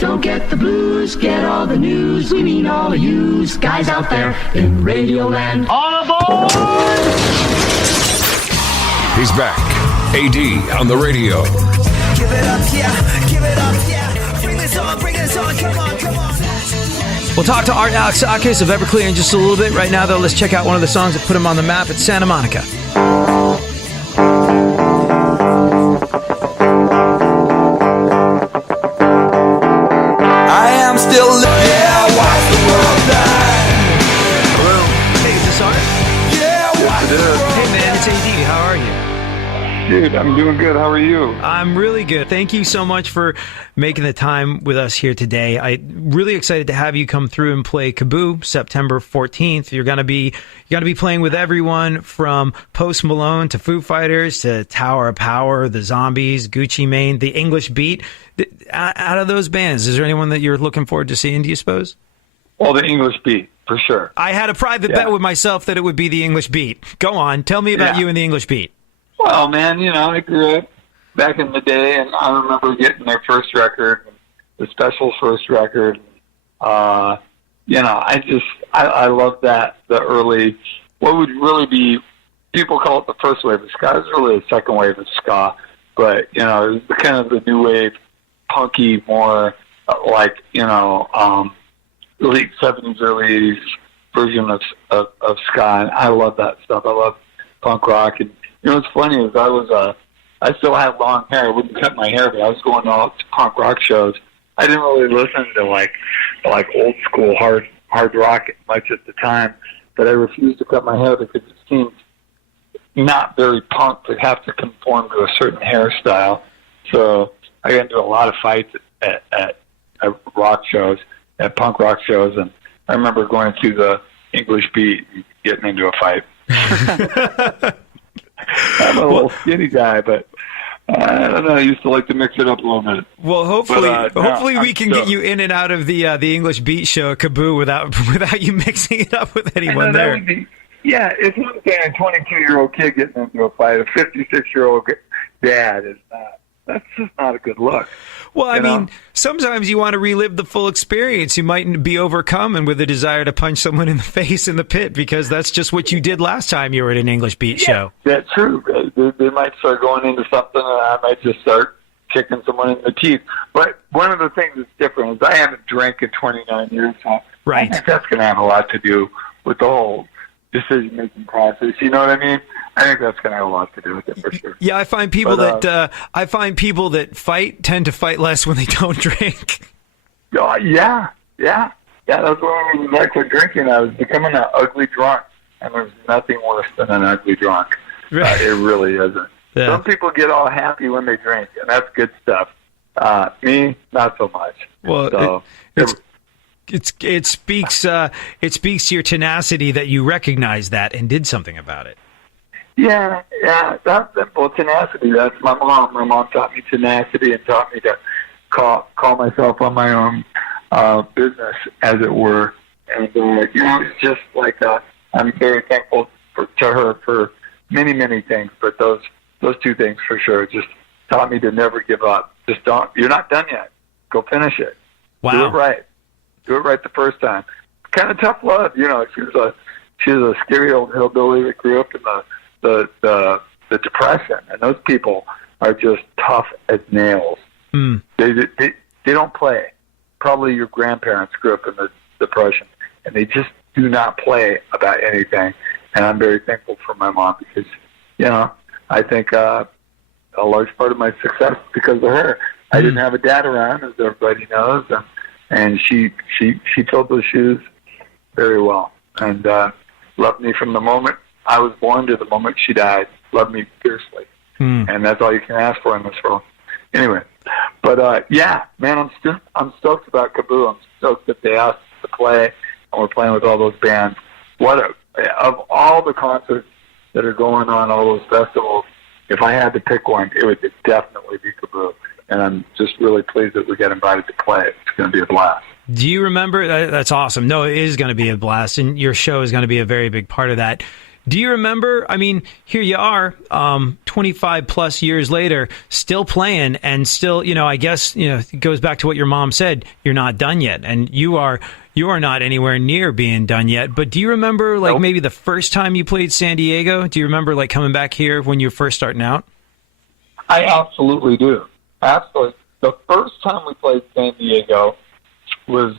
Don't get the blues, get all the news. We mean all of you guys out there in Radioland. All aboard! He's back. AD on the radio. Give it up, yeah. Give it up, yeah. Bring this on, come on, come on. We'll talk to Art Alexakis of Everclear in just a little bit. Right now, though, let's check out one of the songs that put him on the map. It's Santa Monica. I am still living, yeah, watch the world die. Hello. Hey, is this Art? Yeah, watch the world. Hey, man, it's AD. How are you? Dude, I'm doing good. How are you? I'm really good. Thank you so much for making the time with us here today. I'm really excited to have you come through and play Kaaboo September 14th. You're gonna be playing with everyone from Post Malone to Foo Fighters to Tower of Power, the Zombies, Gucci Mane, the English Beat. Out of those bands, is there anyone that you're looking forward to seeing, do you suppose? Well, the English Beat, for sure. I had a private bet with myself that it would be the English Beat. Go on, tell me about you and the English Beat. Well, man, I grew up back in the day, and I remember getting their first record, the Special's first record. I love that, the early, what would really be, people call it the first wave of ska. It was really the second wave of ska, but, it was the kind of the new wave, punky, more like, late 70s, early 80s version of ska, and I love that stuff. I love punk rock, and what's funny is I still had long hair. I wouldn't cut my hair, but I was going out to punk rock shows. I didn't really listen to like old school hard rock much at the time, but I refused to cut my hair because it seemed not very punk to have to conform to a certain hairstyle. So I got into a lot of fights at rock shows, at punk rock shows, and I remember going to the English Beat and getting into a fight. I'm a little skinny guy, but I don't know. I used to like to mix it up a little bit. Well, hopefully we can get you in and out of the English Beat show, Kaaboo, without you mixing it up with anyone there. It's one thing a 22-year-old kid getting into a fight. A 56-year-old dad is not. That's just not a good look. Well, I mean, sometimes you want to relive the full experience. You might be overcome and with a desire to punch someone in the face in the pit because that's just what you did last time you were at an English Beat show. That's true. They might start going into something, and I might just start kicking someone in the teeth. But one of the things that's different is I haven't drank in 29 years. So right. I think that's going to have a lot to do with the whole decision-making process. You know what I mean? I think that's going to have a lot to do with it for sure. Yeah, I find people that fight tend to fight less when they don't drink. Yeah. That's what I was like with drinking. I was becoming an ugly drunk, and there's nothing worse than an ugly drunk. It really isn't. Yeah. Some people get all happy when they drink, and that's good stuff. Me, not so much. Well, so, it speaks to your tenacity that you recognize that and did something about it. Yeah, that's simple. Tenacity. That's my mom. My mom taught me tenacity and taught me to call myself on my own business, as it were. And it's just like I'm very thankful to her for many, many things. But those two things for sure just taught me to never give up. Just don't. You're not done yet. Go finish it. Wow. Do it right. Do it right the first time. Kind of tough love. She was a scary old hillbilly that grew up in the Depression, and those people are just tough as nails. They don't play. Probably your grandparents grew up in the Depression, and they just do not play about anything. And I'm very thankful for my mom because, I think a large part of my success is because of her. I didn't have a dad around, as everybody knows, and she filled those shoes very well, and loved me from the moment I was born to the moment she died. Loved me fiercely, and that's all you can ask for in this world. Anyway, but man, I'm stoked about Kaaboo. I'm stoked that they asked us to play, and we're playing with all those bands. Of all the concerts that are going on, all those festivals, if I had to pick one, it would definitely be Kaaboo. And I'm just really pleased that we got invited to play it. It's going to be a blast. Do you remember? That's awesome. No, it is going to be a blast, and your show is going to be a very big part of that. Do you remember, I mean, here you are, 25 plus years later, still playing and still, I guess, it goes back to what your mom said, you're not done yet. And you are not anywhere near being done yet. But do you remember, like, maybe the first time you played San Diego? Do you remember, like, coming back here when you were first starting out? I absolutely do. Absolutely. The first time we played San Diego was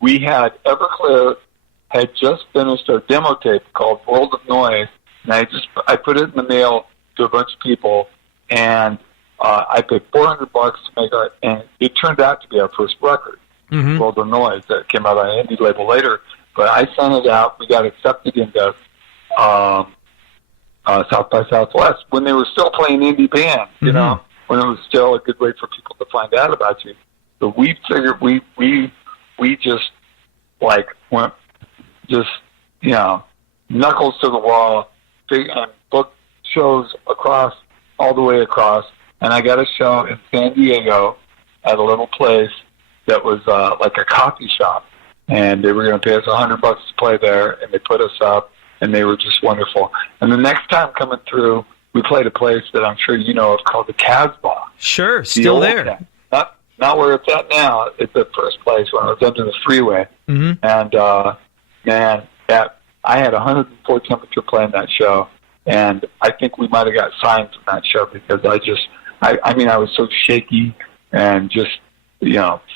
we had Everclear had just finished a demo tape called World of Noise, and I put it in the mail to a bunch of people, and I paid $400 to make it, and it turned out to be our first record, World of Noise, that came out on an indie label later. But I sent it out. We got accepted into South by Southwest when they were still playing indie bands, you know, when it was still a good way for people to find out about you. So we figured we just like went just, knuckles to the wall, and booked shows all the way across. And I got a show in San Diego at a little place that was like a coffee shop. And they were going to pay us $100 to play there, and they put us up, and they were just wonderful. And the next time coming through, we played a place that I'm sure you know of called the Casbah. Sure, still there. Not where it's at now. It's the first place when I was under the freeway. And, man, I had 104 temperature playing that show, and I think we might have got signed from that show because I was so shaky and just,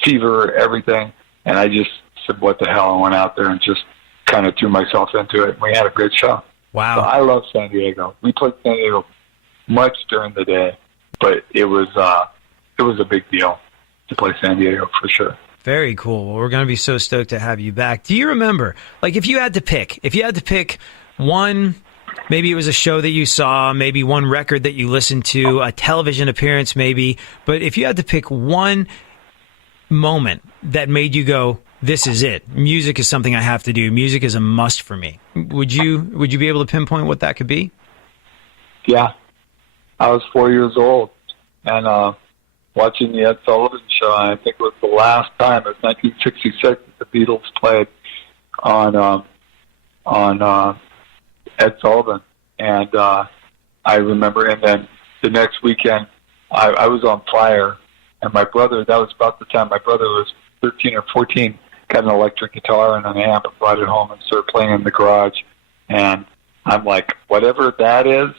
fever, everything, and I just said, what the hell, I went out there and just kind of threw myself into it, and we had a great show. Wow. So I love San Diego. We played San Diego much during the day, but it was a big deal to play San Diego for sure. Very cool. Well, we're going to be so stoked to have you back. Do you remember, like, if you had to pick one, maybe it was a show that you saw, maybe one record that you listened to, a television appearance maybe, but if you had to pick one moment that made you go, this is it, music is something I have to do, music is a must for me, would you be able to pinpoint what that could be? Yeah. I was 4 years old, and watching the Ed Sullivan Show, and I think it was the last time, it was 1966, that the Beatles played on Ed Sullivan. And I remember, and then the next weekend, I was on fire, and my brother, that was about the time my brother was 13 or 14, got an electric guitar and an amp and brought it home and started playing in the garage. And I'm like, whatever that is,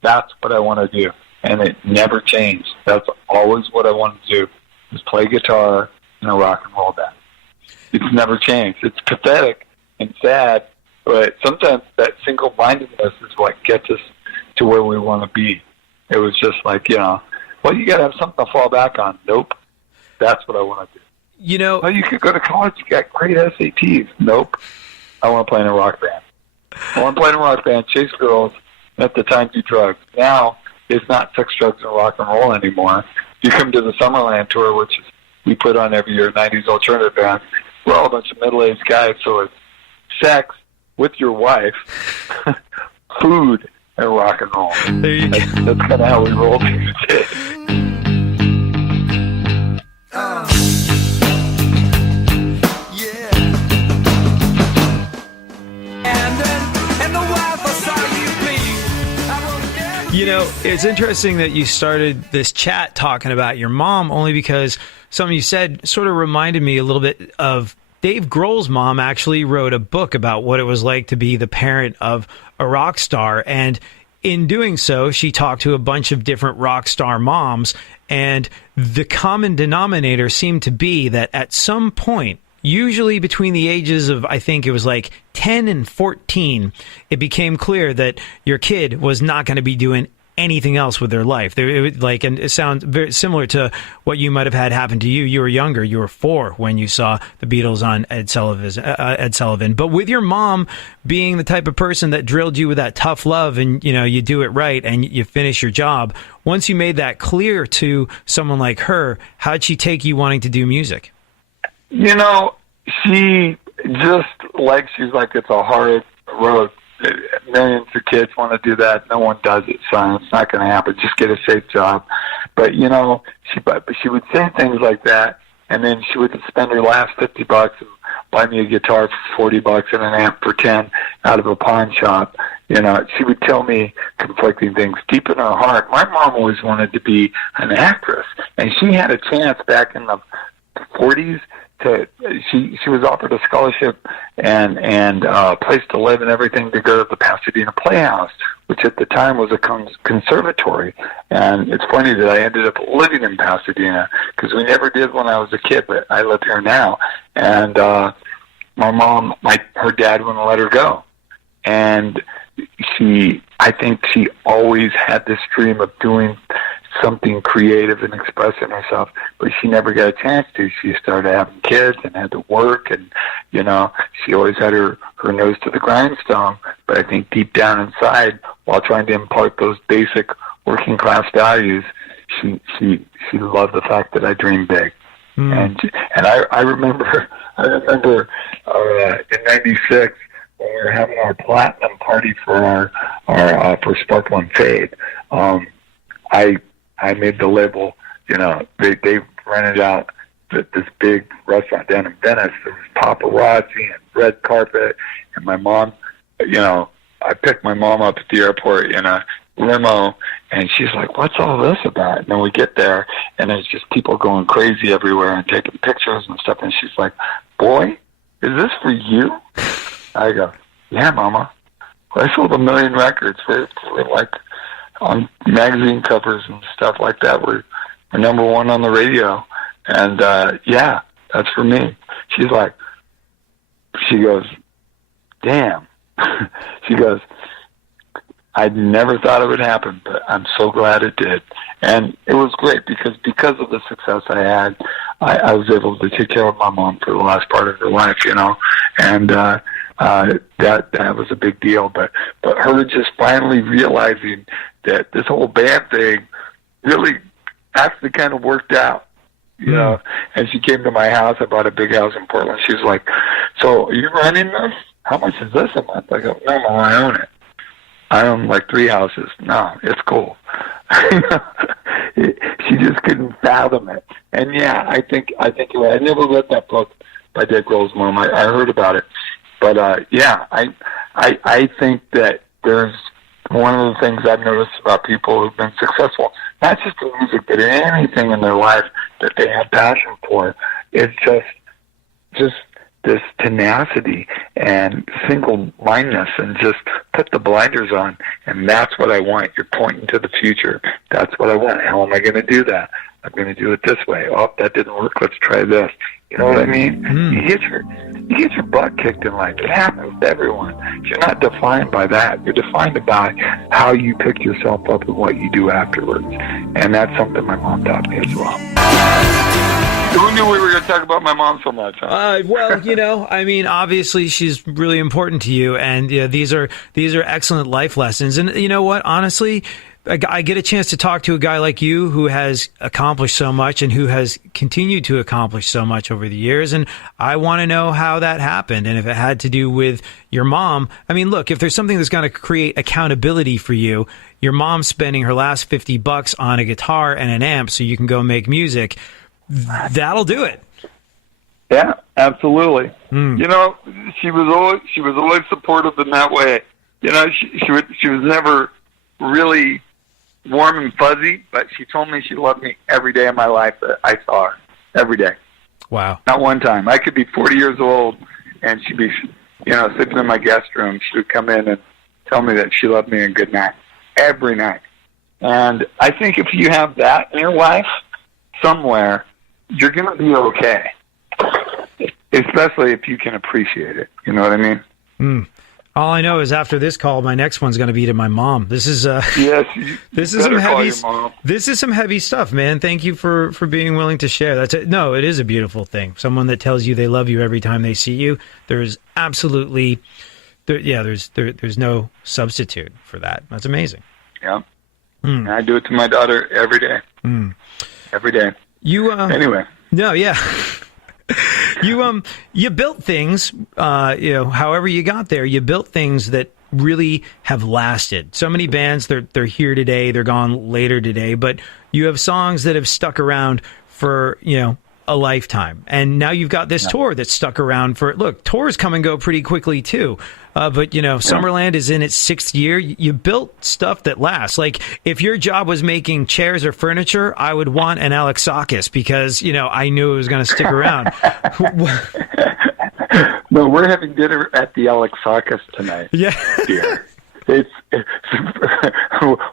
that's what I want to do. And it never changed. That's always what I wanted to do, is play guitar in a rock and roll band. It's never changed. It's pathetic and sad, but sometimes that single-mindedness is what gets us to where we want to be. It was just like, you got to have something to fall back on. Nope. That's what I want to do. Oh, you could go to college. You got great SATs. Nope. I want to play in a rock band. I want to play in a rock band, chase girls, and at the time do drugs. Now, it's not sex, drugs, and rock and roll anymore. You come to the Summerland tour, which we put on every year, 90s alternative band. We're all a bunch of middle-aged guys, so it's sex with your wife, food, and rock and roll. There you go. That's kind of how we roll these days. It's interesting that you started this chat talking about your mom, only because something you said sort of reminded me a little bit of Dave Grohl's mom. Actually wrote a book about what it was like to be the parent of a rock star. And in doing so, she talked to a bunch of different rock star moms. And the common denominator seemed to be that at some point, usually between the ages of, I think it was like 10 and 14, it became clear that your kid was not going to be doing anything else with their life. And it sounds very similar to what you might have had happen to you. You were younger. You were 4 when you saw the Beatles on Ed Sullivan. But with your mom being the type of person that drilled you with that tough love, and you do it right and you finish your job. Once you made that clear to someone like her, how'd she take you wanting to do music? She just she's like, it's a hard road. Millions of kids want to do that. No one does it, son. It's not going to happen. Just get a safe job. But, she would say things like that, and then she would spend her last $50 and buy me a guitar for $40 and an amp for 10 out of a pawn shop. You know, she would tell me conflicting things. Deep in her heart, my mom always wanted to be an actress, and she had a chance back in the 40s she was offered a scholarship and place to live and everything to go to the Pasadena Playhouse, which at the time was a conservatory. And it's funny that I ended up living in Pasadena because we never did when I was a kid, but I live here now. And my mom, her dad wouldn't let her go. And I think she always had this dream of doing something creative and expressing herself, but she never got a chance to. She started having kids and had to work, and, you know, she always had her nose to the grindstone. But I think deep down inside, while trying to impart those basic working class values, she loved the fact that I dreamed big. And I remember in '96 when we were having our platinum party for our for Sparkle & Fade. I made the label, you know, they rented out this big restaurant down in Venice. There was paparazzi and red carpet, and my mom, you know, I picked my mom up at the airport in a limo, and she's like, "What's all this about?" And then we get there, and there's just people going crazy everywhere and taking pictures and stuff, and she's like, "Boy, is this for you?" I go, "Yeah, Mama. I sold 1 million records for like on magazine covers and stuff like that. We're number one on the radio, and yeah, that's for me." She goes, "Damn." She goes, "I never thought it would happen, but I'm so glad it did." And it was great because of the success I had, I was able to take care of my mom for the last part of her life, you know, and that was a big deal. But her just finally realizing that this whole band thing really actually kind of worked out, you know. And she came to my house. I bought a big house in Portland. She was like, "So are you running this? How much is this a month?" I go, "No, Mom, I own it. I own like 3 houses." "No, it's cool." She just couldn't fathom it. And yeah, I think I never read that book by Dave Grohl's mom. I heard about it, but yeah, I think that there's one of the things I've noticed about people who've been successful, not just in music, but in anything in their life that they have passion for, it's just this tenacity and single-mindedness, and just put the blinders on, and that's what I want. You're pointing to the future. That's what I want. How am I going to do that? I'm going to do it this way. Oh, that didn't work. Let's try this. You know what I mean? You get your butt kicked in life. It happens to everyone. You're not defined by that. You're defined by how you pick yourself up and what you do afterwards. And that's something my mom taught me as well. Who knew we were going to talk about my mom so much? Huh? Well, you know, I mean, obviously she's really important to you, and you know, these are excellent life lessons. And you know what? Honestly, I get a chance to talk to a guy like you who has accomplished so much and who has continued to accomplish so much over the years. And I want to know how that happened. And if it had to do with your mom, I mean, look, if there's something that's going to create accountability for you, your mom spending her last $50 on a guitar and an amp so you can go make music, that'll do it. Yeah, absolutely. You know, she was always supportive in that way. You know, she was never really warm and fuzzy, but she told me she loved me every day of my life that I saw her. Every day. Wow. Not one time. I could be 40 years old, and she'd be, you know, sitting in my guest room. She would come in and tell me that she loved me and good night. Every night. And I think if you have that in your life somewhere, you're going to be okay. Especially if you can appreciate it. You know what I mean? All I know is after this call, my next one's going to be to my mom. This is yes, this is some heavy. This is some heavy stuff, man. Thank you for being willing to share. That's it. No, it is a beautiful thing. Someone that tells you they love you every time they see you. There's absolutely, there's no substitute for that. That's amazing. Yeah, and I do it to my daughter every day. Every day. Anyway. No, yeah. You built things, you know, however you got there, you built things that really have lasted. So many bands, they're here today, they're gone later today, but you have songs that have stuck around for, you know, a lifetime. And now you've got this tour that's stuck around for, look, tours come and go pretty quickly too. But, Summerland is in its 6th year. You built stuff that lasts. Like, if your job was making chairs or furniture, I would want an Alexakis because, I knew it was going to stick around. No, we're having dinner at the Alexakis tonight. Yeah. Dear. It's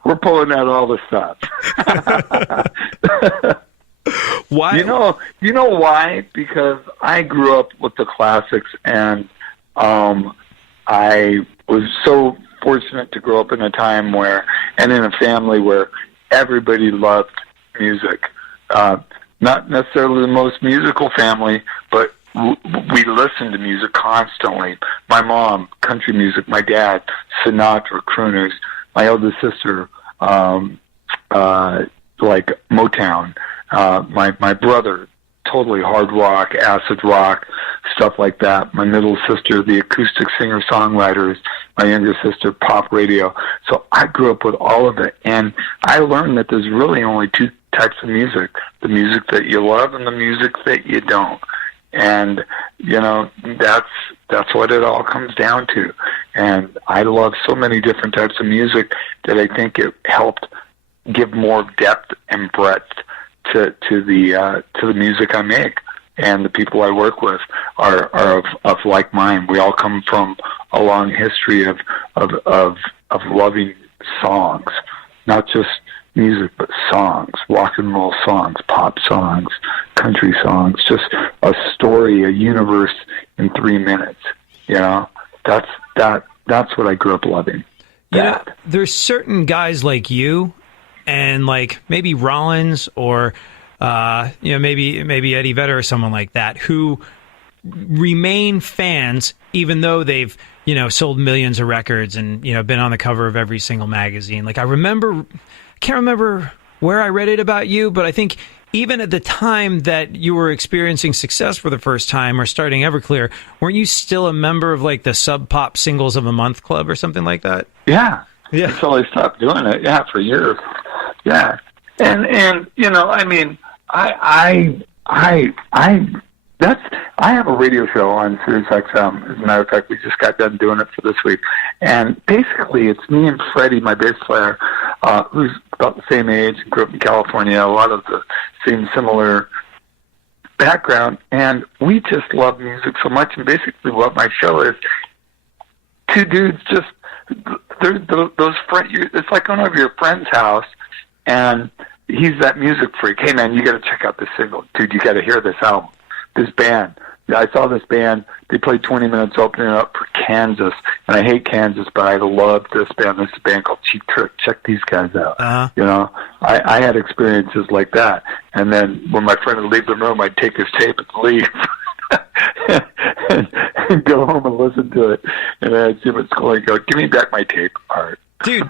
we're pulling out all the stops. Why? You know why? Because I grew up with the classics, and I was so fortunate to grow up in a time where, and in a family where everybody loved music. Not necessarily the most musical family, but we listened to music constantly. My mom, country music. My dad, Sinatra, crooners. My eldest sister, like Motown. My brother, totally hard rock, acid rock, stuff like that. My middle sister, the acoustic singer-songwriters. My younger sister, pop radio. So I grew up with all of it, and I learned that there's really only 2 types of music: the music that you love and the music that you don't. And, that's what it all comes down to. And I love so many different types of music that I think it helped give more depth and breadth to the music I make. And the people I work with are of like mind. We all come from a long history of loving songs, not just music, but songs, rock and roll songs, pop songs, country songs, just a story, a universe in 3 minutes. That's what I grew up loving. There's certain guys like you and like maybe Rollins or, maybe Eddie Vedder or someone like that who remain fans, even though they've, sold millions of records and, been on the cover of every single magazine. Like I can't remember where I read it about you, but I think even at the time that you were experiencing success for the first time or starting Everclear, weren't you still a member of like the Sub Pop Singles of a Month Club or something like that? Yeah. Until I stopped doing it. Yeah, for years. Yeah. And I have a radio show on Sirius XM. As a matter of fact, we just got done doing it for this week. And basically, it's me and Freddie, my bass player, who's about the same age, grew up in California, a lot of the same similar background. And we just love music so much. And basically, what my show is, 2 dudes just, those friends, it's like going over your friend's house, and he's that music freak. Hey, man, you got to check out this single. Dude, you got to hear this album. This band. I saw this band. They played 20 minutes opening up for Kansas. And I hate Kansas, but I love this band. This is a band called Cheap Trick. Check these guys out. Uh-huh. I had experiences like that. And then when my friend would leave the room, I'd take his tape and leave. and go home and listen to it. And then I'd see him at school and go, give me back my tape, Art. Dude,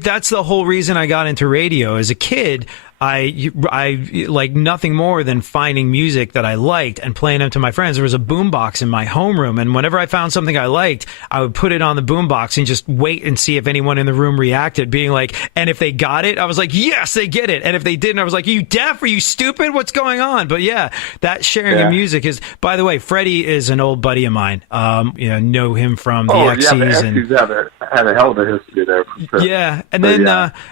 that's the whole reason I got into radio. As a kid, I like nothing more than finding music that I liked and playing them to my friends. There was a boombox in my homeroom, and whenever I found something I liked, I would put it on the boombox and just wait and see if anyone in the room reacted, being like, and if they got it, I was like, yes, they get it. And if they didn't, I was like, are you deaf? Are you stupid? What's going on? But yeah, that sharing of music is, by the way, Freddie is an old buddy of mine. Know him from the X's. And had a hell of a history there. For sure. Yeah. And then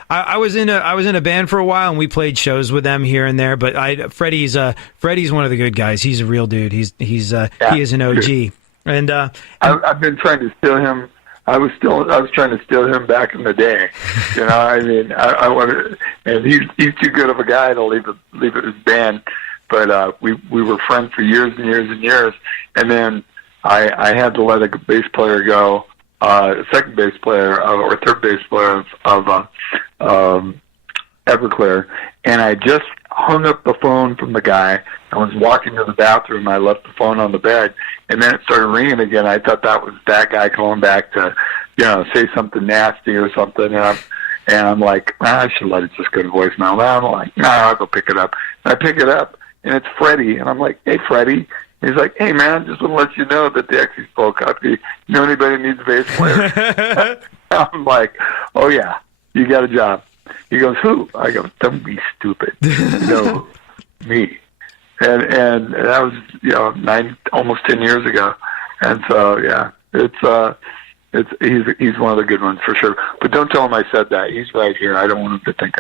I was in a band for a while, and we played shows with them here and there, but Freddie's one of the good guys. He's a real dude. He is an OG. And I've been trying to steal him. I was trying to steal him back in the day. I wanted, and he's too good of a guy to leave it his band. But we were friends for years and years and years. And then I had to let a bass player go, second bass player or third bass player of Everclear, and I just hung up the phone from the guy. I was walking to the bathroom. I left the phone on the bed, and then it started ringing again. I thought that was that guy calling back to, say something nasty or something. And I'm like, I should let it just go to voicemail. And I'm like, I'll go pick it up. And I pick it up, and it's Freddie. And I'm like, hey, Freddie. He's like, hey, man, just want to let you know that the X's broke up. You know anybody who needs a bass player? I'm like, oh, yeah, you got a job. He goes, who? I go, don't be stupid. No, me. and that was almost 10 years ago, and so he's one of the good ones for sure. But don't tell him I said that. He's right here. I don't want him to think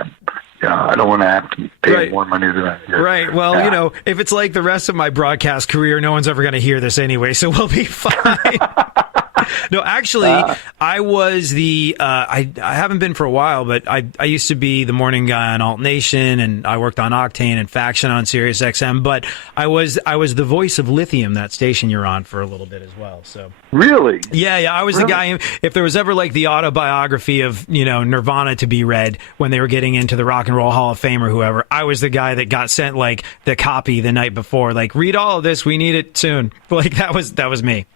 I don't want to have to pay more money than I do. Right. Well, if it's like the rest of my broadcast career, no one's ever going to hear this anyway, so we'll be fine. No, actually, I was I haven't been for a while, but I used to be the morning guy on Alt Nation, and I worked on Octane and Faction on Sirius XM, but I was the voice of Lithium, that station you're on, for a little bit as well. So really? Yeah, I was the guy. If there was ever like the autobiography of Nirvana to be read when they were getting into the Rock and Roll Hall of Fame or whoever, I was the guy that got sent like the copy the night before, like, read all of this, we need it soon. Like that was me.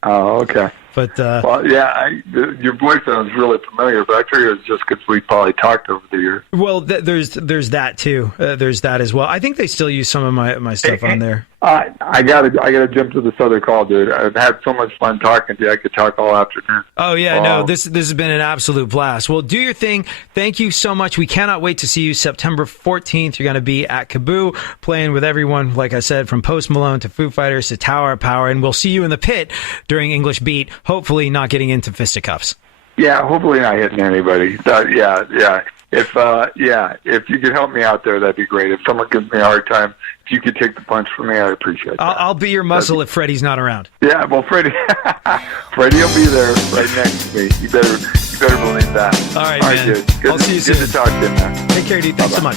Oh, okay. But your voice sounds really familiar, but I figure it's just because we probably talked over the years. Well, there's that too. There's that as well. I think they still use some of my stuff on there. I gotta jump to this other call, dude. I've had so much fun talking to you. I could talk all afternoon. Oh yeah, no, this has been an absolute blast. Well, do your thing. Thank you so much. We cannot wait to see you September 14th. You're going to be at Kaaboo playing with everyone, like I said, from Post Malone to Foo Fighters to Tower of Power, and we'll see you in the pit during English Beat. Hopefully, not getting into fisticuffs. Yeah, hopefully not hitting anybody. If you could help me out there, that'd be great. If someone gives me a hard time, if you could take the punch for me, I'd appreciate that. I'll be your muscle if Freddie's not around. Yeah, well, Freddie will be there right next to me. You better believe that. All right, man. Dude. I'll see you soon. Good to talk to you, man. Take care, dude. Thanks so much.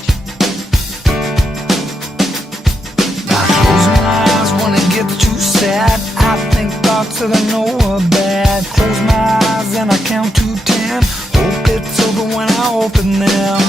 I close my eyes when I get too sad. I think thoughts that I know are bad. Close my eyes and I count to 10. Hope it's over when I open them.